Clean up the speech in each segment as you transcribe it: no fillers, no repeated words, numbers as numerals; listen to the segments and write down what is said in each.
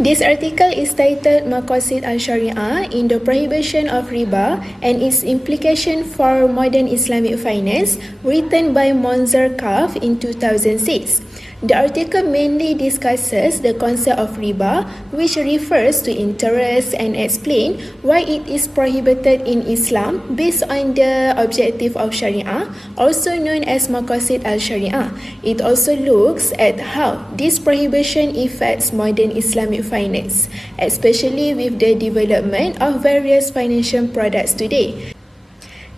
This article is titled Maqasid al-Shari'ah in the Prohibition of Riba and its Implication for Modern Islamic Finance, written by Monzer Kaf in 2006. The article mainly discusses the concept of riba, which refers to interest, and explain why it is prohibited in Islam based on the objective of Sharia, also known as Maqasid al-Shari'ah. It also looks at how this prohibition affects modern Islamic finance, especially with the development of various financial products today.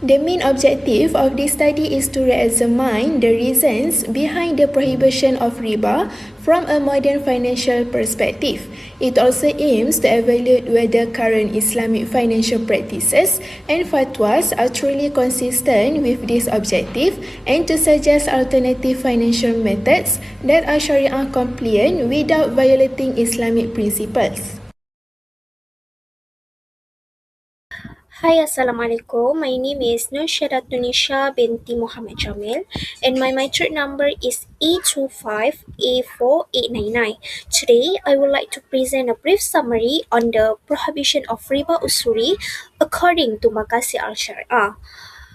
The main objective of this study is to re-examine the reasons behind the prohibition of riba from a modern financial perspective. It also aims to evaluate whether current Islamic financial practices and fatwas are truly consistent with this objective and to suggest alternative financial methods that are Sharia compliant without violating Islamic principles. Hi, Assalamualaikum. My name is Nurshada Tunisha binti Muhammad Jamil and my matric number is A25A4899. Today, I would like to present a brief summary on the prohibition of riba usuri according to Maqasid al-Shari'ah.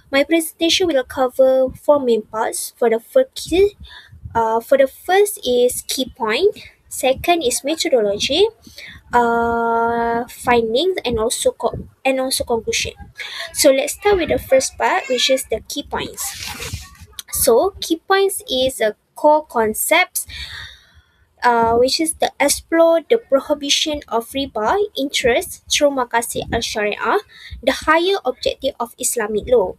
My presentation will cover four main parts. For the first is key point, second is methodology, findings, and also conclusion. So let's start with the first part, which is the key points. So key points is a core concepts, which is the explore the prohibition of riba interest through Maqasid al-Shari'ah, the higher objective of Islamic law.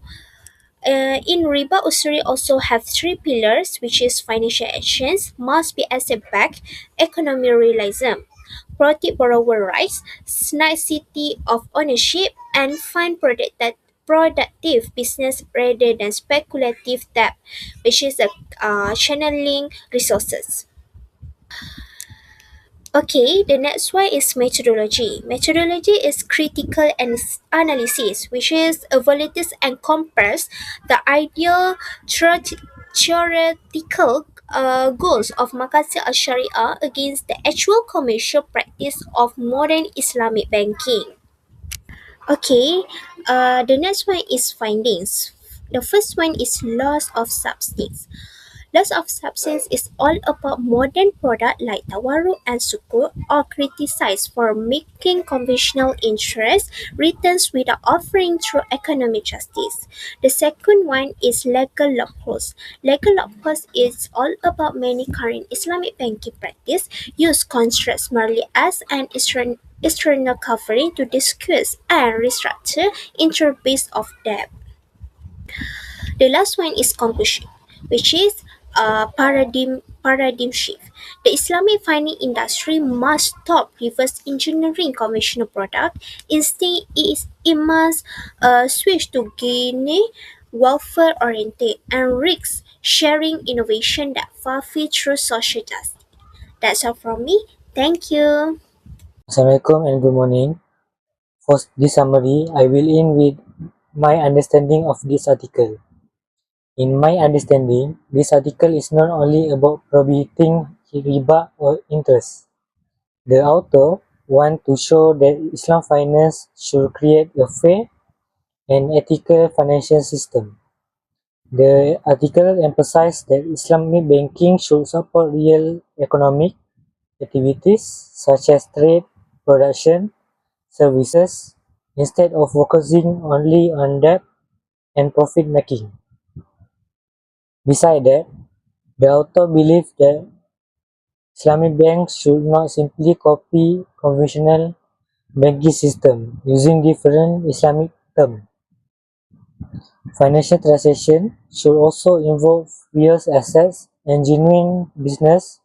In riba usuri also have three pillars, which is financial actions must be asset-backed, economic realism, protect borrower rights, scarcity of ownership, and fund productive business rather than speculative debt, which is channeling resources. Okay, the next one is methodology. Methodology is critical analysis, which is evaluates and compares the ideal theoretical goals of Maqasid al-Sharia against the actual commercial practice of modern Islamic banking. Okay, the next one is findings. The first one is loss of substance. Loss of substance is all about modern products like tawaru and sukuk are criticized for making conventional interest returns without offering true economic justice. The second one is legal loopholes. Legal loopholes is all about many current Islamic banking practice use constructs merely as an external covering to discuss and restructure interest of debt. The last one is conclusion, which is a paradigm shift. The Islamic finance industry must stop reverse engineering conventional product. Instead, it must switch to gain welfare oriented and risk sharing innovation that fulfill true social justice. That's all from me. Thank you. Assalamualaikum and good morning. For this summary, I will end with my understanding of this article. In my understanding, this article is not only about prohibiting riba or interest. The author wants to show that Islam finance should create a fair and ethical financial system. The article emphasizes that Islamic banking should support real economic activities such as trade, production, services, instead of focusing only on debt and profit making. Besides that, the author believes that Islamic banks should not simply copy conventional banking system using different Islamic terms. Financial transactions should also involve real assets and genuine business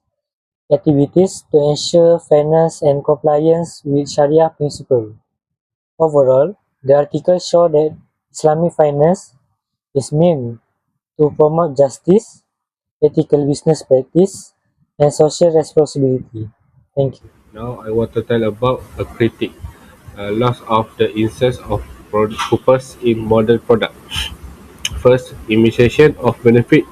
activities to ensure fairness and compliance with Sharia principles. Overall, the article shows that Islamic finance is meant to promote justice, ethical business practice, and social responsibility. Thank you. Now I want to tell about a critique, loss of the essence of purpose in modern product. First, imitation of benefit.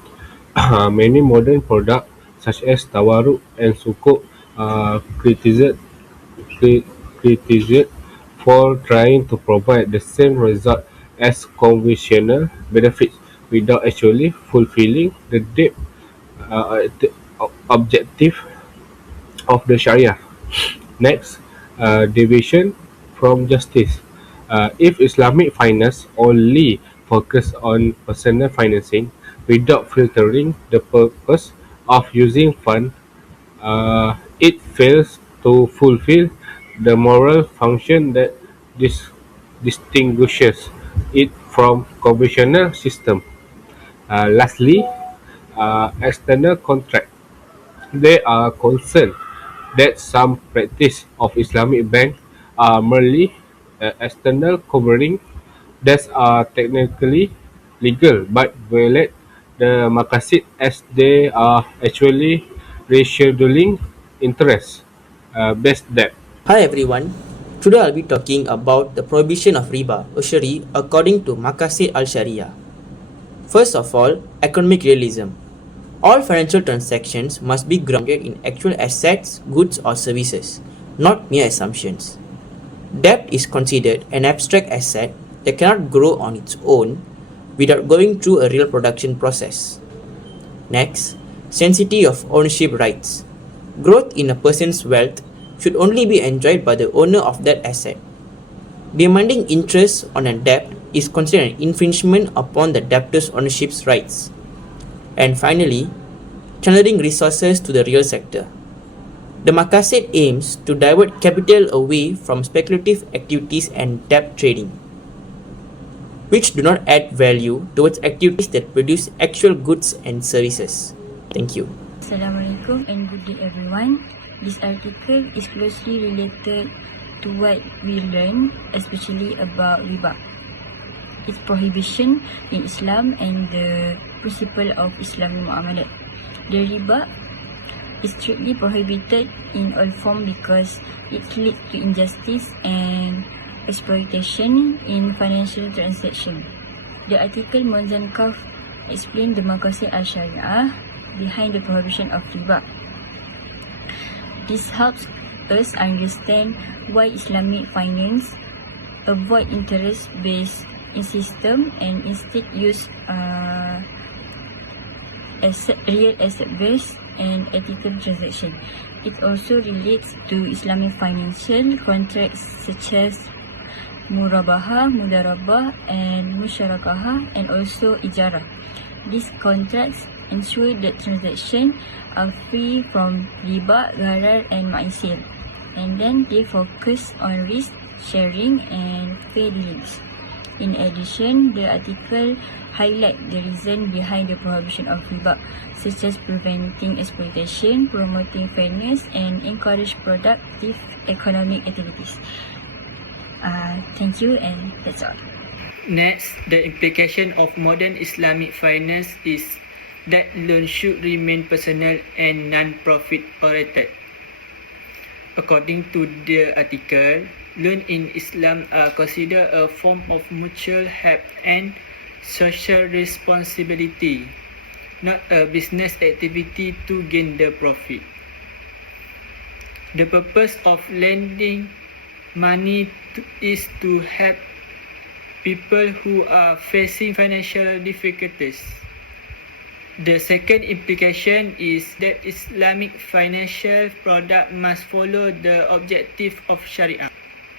Many modern products such as tawaruk and sukuk are criticized criticized for trying to provide the same result as conventional benefits without actually fulfilling the deep objective of the Sharia. Next, deviation from justice. If Islamic finance only focus on personal financing without filtering the purpose of using fund, it fails to fulfill the moral function that distinguishes it from conventional system. Lastly, external contract. They are concerned that some practice of Islamic bank are merely external covering that are technically legal but violate the maqasid as they are actually rescheduling interest based debt. Hi everyone. Today I'll be talking about the prohibition of riba, usury, according to Maqasid al-Sharia. First of all, economic realism. All financial transactions must be grounded in actual assets, goods or services, not mere assumptions. Debt is considered an abstract asset that cannot grow on its own without going through a real production process. Next, sanctity of ownership rights. Growth in a person's wealth should only be enjoyed by the owner of that asset. Demanding interest on a debt is considered an infringement upon the debtor's ownership rights. And finally, channeling resources to the real sector. The Maqasid aims to divert capital away from speculative activities and debt trading, which do not add value towards activities that produce actual goods and services. Thank you. Assalamualaikum and good day everyone. This article is closely related to what we learn, especially about riba, its prohibition in Islam and the principle of Islamic MUAMALAT. The riba is strictly prohibited in all form because it leads to injustice and exploitation in financial transactions. The article Monzan Kaf explained the Maqasid al-Sharia behind the prohibition of riba. This helps us understand why Islamic finance avoid interest-based in system and instead use real asset-based and ethical transaction. It also relates to Islamic financial contracts such as murabaha, mudarabah and musyarakah and also ijarah. These contracts ensure that transactions are free from riba, gharar and ma'isir, and then they focus on risk sharing and fair dealings. In addition, the article highlights the reason behind the prohibition of riba, such as preventing exploitation, promoting fairness and encourage productive economic activities. Thank you and that's all. Next, the implication of modern Islamic finance is that loans should remain personal and non-profit oriented. According to the article, loans in Islam are considered a form of mutual help and social responsibility, not a business activity to gain the profit. The purpose of lending money is to help people who are facing financial difficulties. The second implication is that Islamic financial product must follow the objective of Sharia.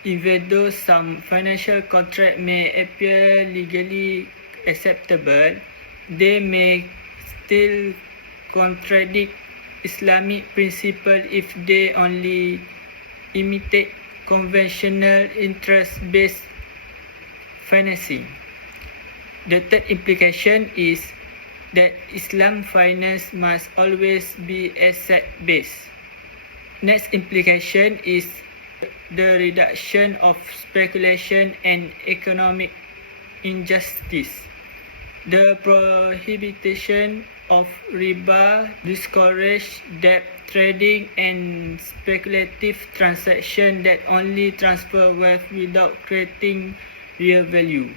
Even though some financial contract may appear legally acceptable, they may still contradict Islamic principle if they only imitate conventional interest-based financing. The third implication is that Islam finance must always be asset-based. Next implication is the reduction of speculation and economic injustice. The prohibition of riba discourages debt trading and speculative transactions that only transfer wealth without creating real value.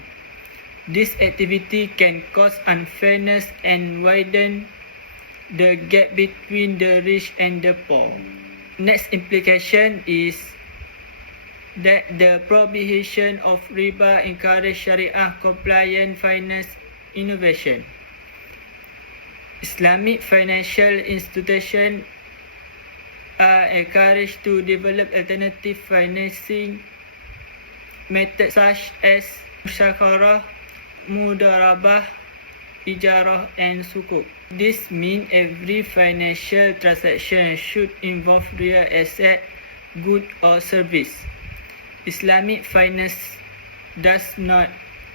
This activity can cause unfairness and widen the gap between the rich and the poor. Next implication is that the prohibition of riba encourages Sharia-compliant finance innovation. Islamic financial institutions are encouraged to develop alternative financing methods such as musyawarah, mudarabah, ijarah, and sukuk. This means every financial transaction should involve real asset, good or service. Islamic finance does not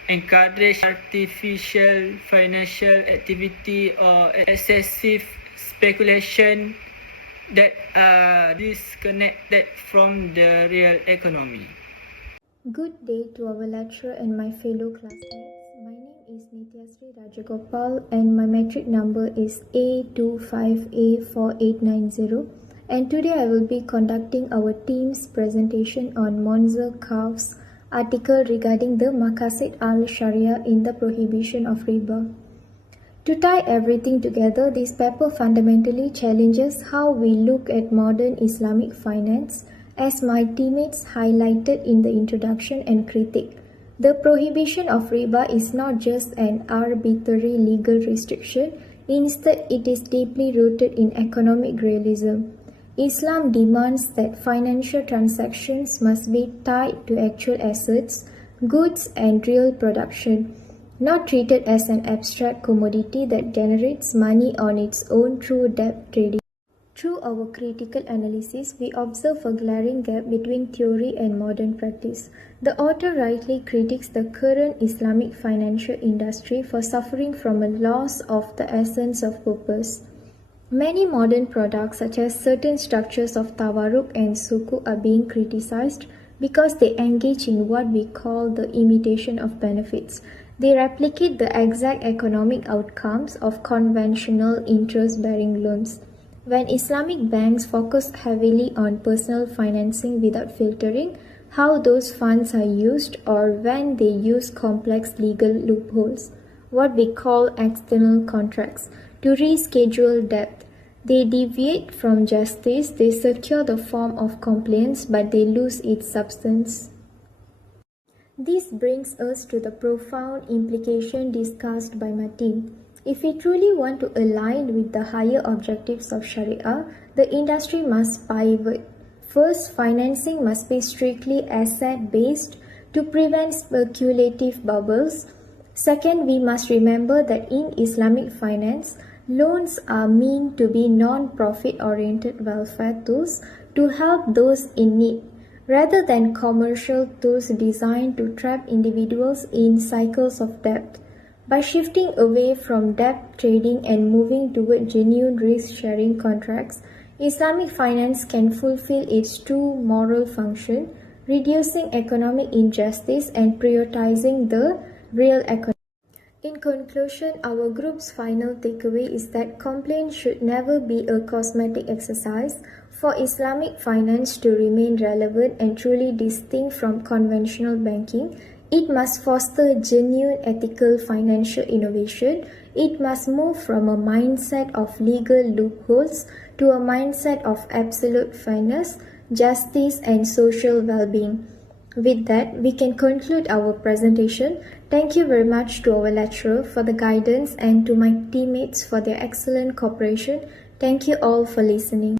encourage artificial financial activity or excessive speculation that are disconnected from the real economy. Good day to our lecturer and my fellow classmates. My name is Nityasri Rajagopal and my metric number is A25A4890, and today I will be conducting our team's presentation on Monzer Kaf's article regarding the Maqasid al-Sharia in the prohibition of riba. To tie everything together, this paper fundamentally challenges how we look at modern Islamic finance, as my teammates highlighted in the introduction and critique. The prohibition of riba is not just an arbitrary legal restriction, instead it is deeply rooted in economic realism. Islam demands that financial transactions must be tied to actual assets, goods and real production, not treated as an abstract commodity that generates money on its own through debt trading. Through our critical analysis, we observe a glaring gap between theory and modern practice. The author rightly critiques the current Islamic financial industry for suffering from a loss of the essence of purpose. Many modern products, such as certain structures of tawarruk and suku, are being criticized because they engage in what we call the imitation of benefits. They replicate the exact economic outcomes of conventional interest-bearing loans. When Islamic banks focus heavily on personal financing without filtering how those funds are used, or when they use complex legal loopholes, what we call external contracts, to reschedule debt, they deviate from justice. They secure the form of compliance, but they lose its substance. This brings us to the profound implication discussed by my team. If we truly want to align with the higher objectives of Sharia, the industry must pivot. First, financing must be strictly asset-based to prevent speculative bubbles. Second, we must remember that in Islamic finance, loans are meant to be non-profit-oriented welfare tools to help those in need, rather than commercial tools designed to trap individuals in cycles of debt. By shifting away from debt trading and moving toward genuine risk-sharing contracts, Islamic finance can fulfill its true moral function, reducing economic injustice and prioritizing the real economy. In conclusion, our group's final takeaway is that compliance should never be a cosmetic exercise. For Islamic finance to remain relevant and truly distinct from conventional banking, it must foster genuine ethical financial innovation. It must move from a mindset of legal loopholes to a mindset of absolute fairness, justice, and social well-being. With that, we can conclude our presentation. Thank you very much to our lecturer for the guidance and to my teammates for their excellent cooperation. Thank you all for listening.